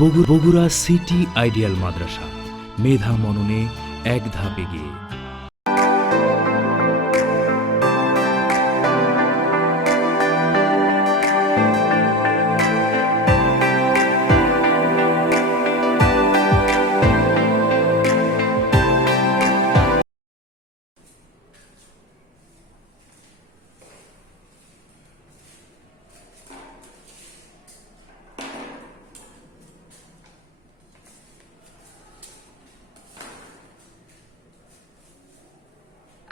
Bogura city ideal মাদ্রাসা, মেধা মননে এক ধাপ এগিয়ে।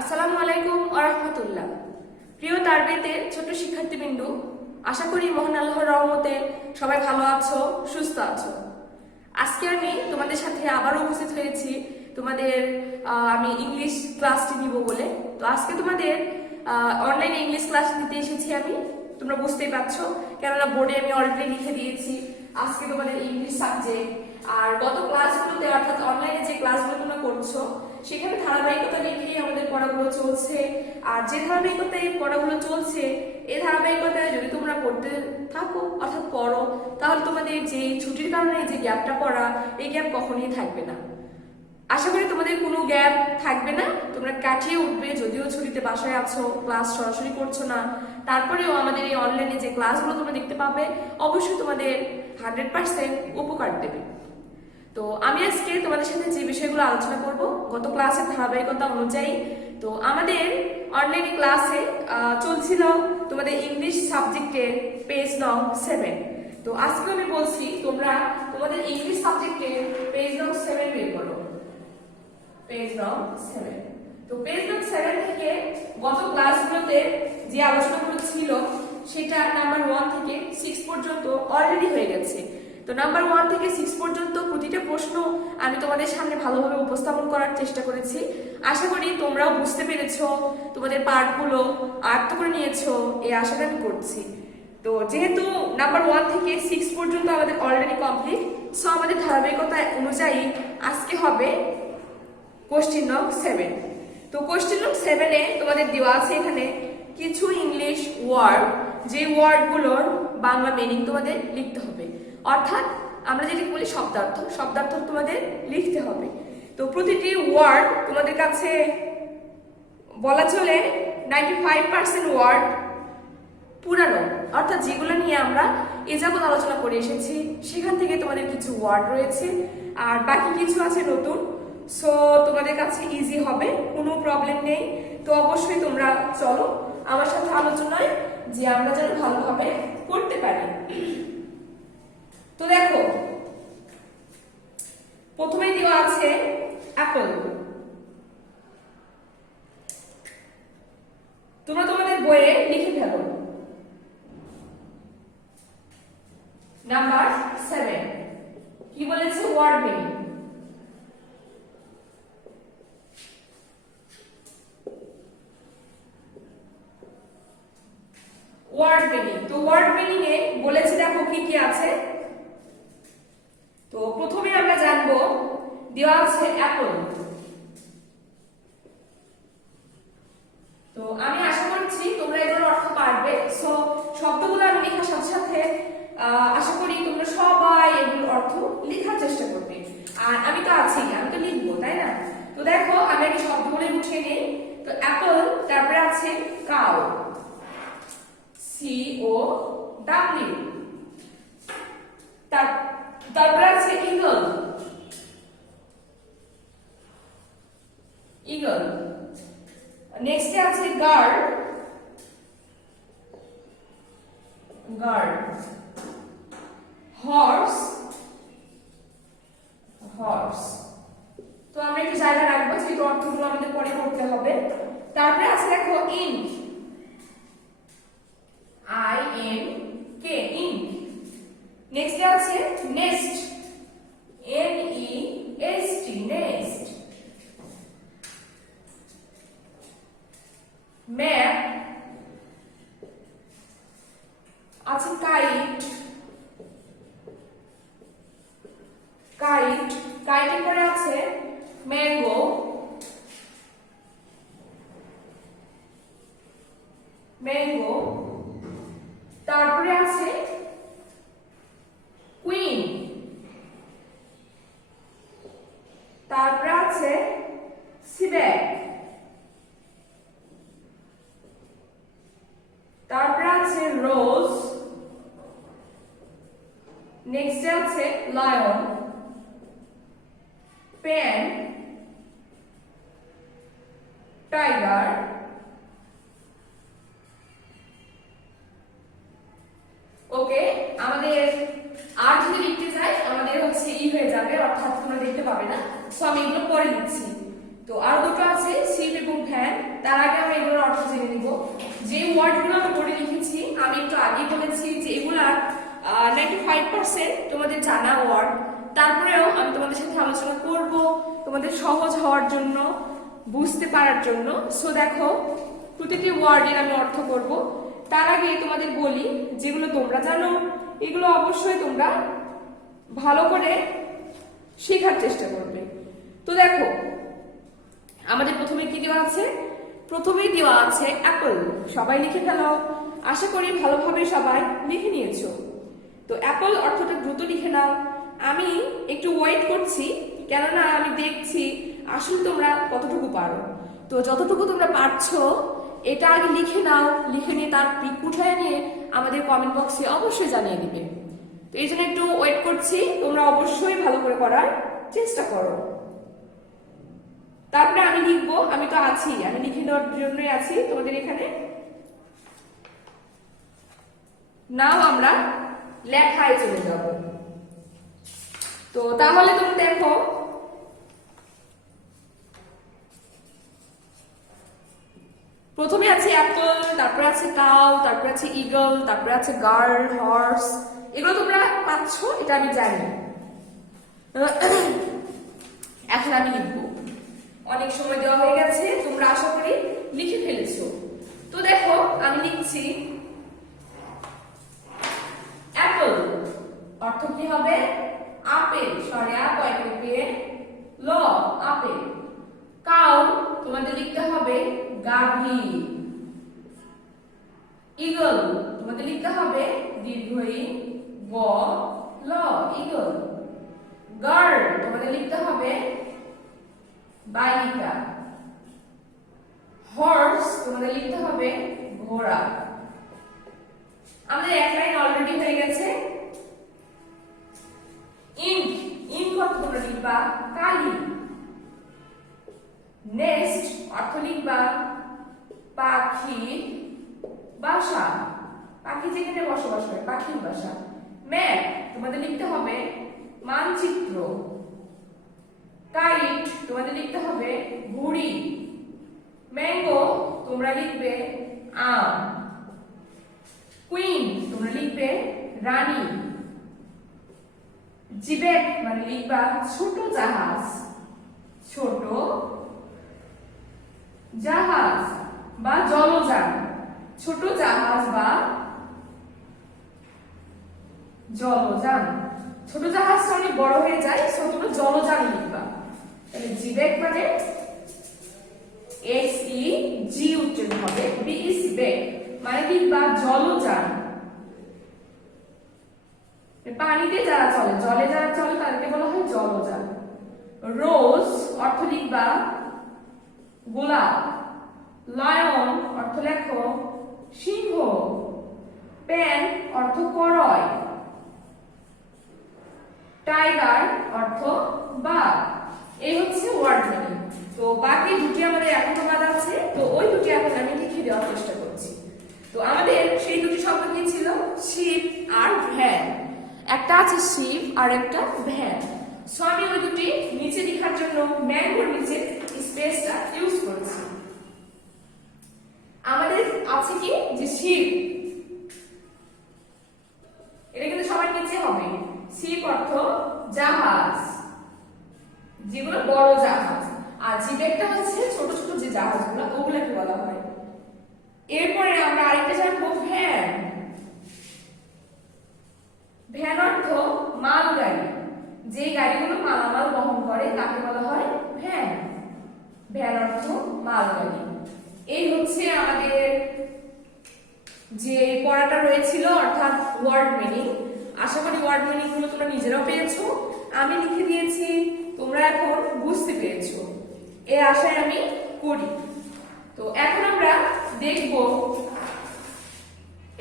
আসসালামু আলাইকুম ওয়া রাহমাতুল্লাহ। প্রিয় তারবিয়তের ছোট শিক্ষার্থীবৃন্দ, আশা করি মহান আল্লাহর রহমতে সবাই ভালো আছো, সুস্থ আছো। আজকে আমি তোমাদের সাথে আবারও উপস্থিত হয়েছি তোমাদের আমি ইংলিশ ক্লাসটি নিব বলে। তো আজকে তোমাদের অনলাইনে ইংলিশ ক্লাস নিতে এসেছি আমি, তোমরা বুঝতেই পারছো, কেননা বোর্ডে আমি অলরেডি লিখে দিয়েছি আজকে তোমাদের ইংলিশ সাবজেক্ট। আর গত ক্লাসগুলোতে অর্থাৎ অনলাইনে যে ক্লাসগুলো তোমরা করছো সেখানে ধারাবাহিকতা রেখেই আমাদের পড়াগুলো চলছে। আর যে ধারাবাহিকতায় পড়াগুলো চলছে এই ধারাবাহিকতায় যদি তোমরা পড়তে থাকো অর্থাৎ পড়ো, তাহলে তোমাদের যে ছুটির কারণে যে গ্যাপটা পড়া, এই গ্যাপ কখনোই থাকবে না। আশা করি তোমাদের কোনো গ্যাপ থাকবে না, তোমরা কাটিয়ে উঠবে। যদিও ছুটিতে বাসায় আছো, ক্লাস সরাসরি করছো না, তারপরেও আমাদের এই অনলাইনে যে ক্লাসগুলো তোমরা দেখতে পাবে অবশ্যই তোমাদের 100% উপকার দেবে। তো আমি আজকে তোমাদের সাথে যে বিষয়গুলো আলোচনা করব গত ক্লাসের ধারাবাহিকতা অনুযায়ী। তো আমাদের অনলাইন ক্লাসে চলছিল তোমাদের ইংলিশ সাবজেক্টের পেজ নং 7। তো আজকে আমি বলছি তোমরা তোমাদের ইংলিশ সাবজেক্টের পেজ নং 7 বের করো। পেজ নং 7। তো পেজ নং 7 থেকে গত ক্লাসগুলোতে যে আলোচনাগুলো ছিল সেটা নাম্বার 1 থেকে 6 পর্যন্ত অলরেডি হয়ে গেছে। তো নাম্বার 1 থেকে 6 পর্যন্ত প্রতিটা প্রশ্ন আমি তোমাদের সামনে ভালোভাবে উপস্থাপন করার চেষ্টা করেছি। আশা করি তোমরাও বুঝতে পেরেছো, তোমাদের পার্টগুলো আয়ত্ত করে নিয়েছো, এই আশাটা আমি করছি। তো যেহেতু নাম্বার 1 থেকে 6 পর্যন্ত আমাদের অলরেডি কমপ্লিট, সো আমাদের ধারাবাহিকতা অনুযায়ী আজকে হবে কোশ্চেন নং 7। তো কোশ্চেন নং 7 এ তোমাদের দেওয়া আছে এখানে কিছু ইংলিশ ওয়ার্ড, যে ওয়ার্ডগুলোর বাংলা মিনিং তোমাদের লিখতে হবে। অর্থাৎ আমরা যেটা বলি শব্দার্থ তোমাদের লিখতে হবে। তো প্রতিটি ওয়ার্ড তোমাদের কাছে বলা চলে 95% ওয়ার্ড পুরানো, অর্থাৎ যেগুলো নিয়ে আমরা এ যাবৎ আলোচনা করে এসেছি সেখান থেকে তোমাদের কিছু ওয়ার্ড রয়েছে, আর বাকি কিছু আছে নতুন। সো তোমাদের কাছে ইজি হবে, কোনো প্রবলেম নেই। তো অবশ্যই তোমরা চলো আমার সাথে আলোচনায়, যে আমরা যেন ভালোভাবে করতে পারি। তো দেখো, প্রথমেই দেওয়া আছে অ্যাপল। তোমরা তোমাদের বইয়ে লিখে ফেলো। নাম্বার 7 কি বলেছে? Word meaning. ওয়ার্ড মিনিং, তো ওয়ার্ড মিনিং এ বলেছে দেখো কি কি আছে। তো প্রথমে আমরা জানবো, দেওয়া আছে অ্যাপল। তো আমি আশা করছি তোমরা এগুলোর অর্থ পারবে। সো শব্দগুলো আমি লেখার সাথে সাথে আশা করি তোমরা সবাই এগুলোর অর্থ লেখার চেষ্টা করবে। আর আমি তো আছি, আমি তো লিখবো, তাই না? তো দেখো আমি আগে শব্দগুলো উঠিয়ে নিই। তো অ্যাপল, তারপরে আছে কাউ, COW, তারপরে আছে ইগল, নেক্সটে আছে গার্ড, হর্স, তো আমরা একটু জায়গা রাখবো, যেহেতু অর্থগুলো আমাদের পরে করতে হবে। তারপরে আছে দেখো ইঙ্ক, INK, ইঙ্ক। নেক্সটে আছে নেস্ট, NEST, নেস্ট। ম্যাপ আছে কাইট, কাইটের পরে আছে ম্যাঙ্গো, তারপরে আছে কুইন, আছে লায়ন, পেন, টাইগার, ওকে। আমাদের আর যদি লিখতে যাই আমাদের হচ্ছে হয়ে যাবে, অর্থাৎ তোমরা দেখতে পাবে না, সো আমি এগুলো পরে লিখছি। তো আর দুটো আছে শিপ এবং ভ্যান, তার আগে আমরা এগুলোর অর্থ জেনে নিব। যে ওয়ার্ডগুলো আমি পড়ে লিখেছি আমি একটু আগেই বলেছি যে এগুলা 95% তোমাদের জানা ওয়ার্ড, তারপরেও আমি তোমাদের সাথে আলোচনা করব তোমাদের সহজ হওয়ার জন্য, বুঝতে পারার জন্য। সো দেখো, প্রতিটি ওয়ার্ডের আমি অর্থ করব। তার আগে তোমাদের বলি, যেগুলো তোমরা জানো এগুলো অবশ্যই তোমরা ভালো করে শেখার চেষ্টা করবে। তো দেখো, আমাদের প্রথমে কি দেওয়া আছে? প্রথমেই দেওয়া আছে অ্যাপল। সবাই লিখে ফেলো, আশা করি ভালোভাবে সবাই লিখে নিয়েছো। তো অ্যাপল অর্থটা দ্রুত লিখে নাও। আমি একটু ওয়েট করছি, কেননা আমি দেখছি আসলে তোমরা কতটুকু পারো। তো যতটুকু তোমরা পারছো এটা আগে লিখে নাও, লিখে নিয়ে তার পিক উঠায় নিয়ে আমাদের কমেন্ট বক্সে অবশ্যই জানিয়ে দিবে। তো এই জন্য একটু ওয়েট করছি, তোমরা অবশ্যই ভালো করে করার চেষ্টা করো। তারপরে আমি লিখবো, আমি তো আছি, আমি লিখে দেওয়ার জন্যই আছি তোমাদের এখানে। নাও আমরা লেখায় চলে যাব। তো তাহলে তুমি দেখো, প্রথমে আছে অ্যাপল, তারপরে আছে কাউ, তারপরে আছে ইগল, তারপরে আছে গার্ল, হর্স। এগুলো তোমরা পাচ্ছ, এটা আমি জানি। এখন আমি লিখবো, অনেক সময় দেওয়া হয়ে গেছে, তোমরা আশা করি লিখে ফেলেছো। তো দেখো আমি লিখছি অ্যাপল অর্থ কি হবে? আপেল, সরি ল আপেল। কাউ তোমাদের লিখতে হবে গাভী। ঈগল তোমাদের লিখতে হবে দীর্ঘই গ ল ঈগল। গার্ল তোমাদের লিখতে হবে বালিকা। হর্স তোমাদের লিখতে হবে ঘোড়া। আমাদের এক লাইন অলরেডি হয়ে গেছে। ইঙ্ক, ইঙ্ক অর্থ তোমরা লিখবা কালি। নেস্ট অর্থ লিখবা পাখি বাসা, পাখি যেখানে বসবাস করে, পাখির বাসা। ম্যাপ তোমাদের লিখতে হবে মানচিত্র। কাইট তোমাদের লিখতে হবে ঘুড়ি। ম্যাঙ্গো তোমরা লিখবে আম। কুইন তোমরা লিখবে রানী। জিবেট মানে লিখবা ছোট জাহাজ, ছোট জাহাজ বা জলযান, ছোট জাহাজ বা জলযান। ছোট জাহাজটা অনেক বড় হয়ে যায়, ছোট জলযান লিখবা। তাহলে জিবেট মানে SEG উচ্চারণ হবে, BE বেক মানে লিখবা জলযান। পানিতে যারা চলে, জলে যারা চলে তাদেরকে বলা হয় জলযান। রোজ অর্থ লিখবা গোলাপ। লায়ন অর্থ লেখো সিংহ। পেন অর্থ করয়। টাইগার অর্থ বাঘ। এই হচ্ছে ওয়ার্ড মিনিং। তো বাকি দুটি আমাদের এখনো বাদ আছে, তো ওই দুটি এখন আমি লিখে দেওয়ার চেষ্টা করছি। তো আমাদের সেই দুটি শব্দ কি ছিল? শিপ আর ভ্যান। একটা আছে শিপ আর একটা ভ্যান। সো আমি ওই দুটি নিচে লেখার জন্য ম্যাঙ্গোর নিচে স্পেসটা ইউজ করছি। আমাদের আছে কি যে শিপ, এটা কিন্তু সবার নিচে হবে। শিপ অর্থ জাহাজ, যেগুলো বড় জাহাজ। আর জিপেটটা হচ্ছে ছোট ছোট যে জাহাজগুলো, ওগুলোকে বলা হয়। এরপরে আমরা আরেকটা জানবো ভ্যান। ভ্যান অর্থ মালগাড়ি, যে গাড়িগুলো মালামাল বহন করে তাকে বলা হয় ভ্যান। ভ্যান অর্থ মালগাড়ি। এই হচ্ছে আমাদের যে পড়াটা রয়েছিল, অর্থাৎ ওয়ার্ড মিনিং। আশা করি ওয়ার্ড মিনিং গুলো তোমরা নিজেরাও পেয়েছো, আমি লিখে দিয়েছি, তোমরা এখন বুঝতে পেরেছো, এই আশায় আমি করি। তো এখন আমরা দেখব,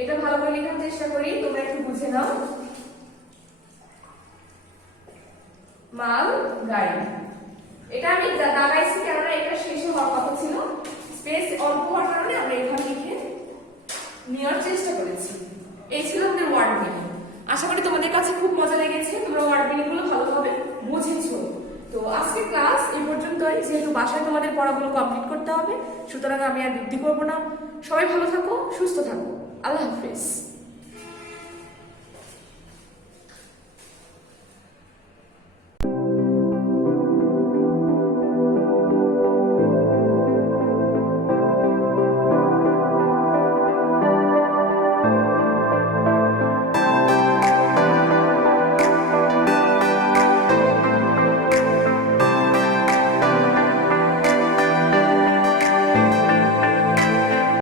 এটা ভালো করে লেখার চেষ্টা করি, তোমরা একটু বুঝে নাও। মাল গাড়ি। এটা আমি দাগাইছি কেননা এটা শেষে হওয়ার কথা ছিল, স্পেস অল্প হওয়ার কারণে আমরা এখানে লিখে নেওয়ার চেষ্টা করেছি। এই ছিল আমাদের ওয়ার্ড মিনিং। আশা করি তোমাদের কাছে খুব মজা লেগেছে, তোমরা ওয়ার্ড মিনিং গুলো ভালোভাবে বুঝেছো। তো আজকে ক্লাস এই পর্যন্তই, যেহেতু বাসায় তোমাদের পড়াগুলো কমপ্লিট করতে হবে, সুতরাং আমি আর বৃদ্ধি করবো না। সবাই ভালো থাকো, সুস্থ থাকো, আল্লাহ হাফেজ।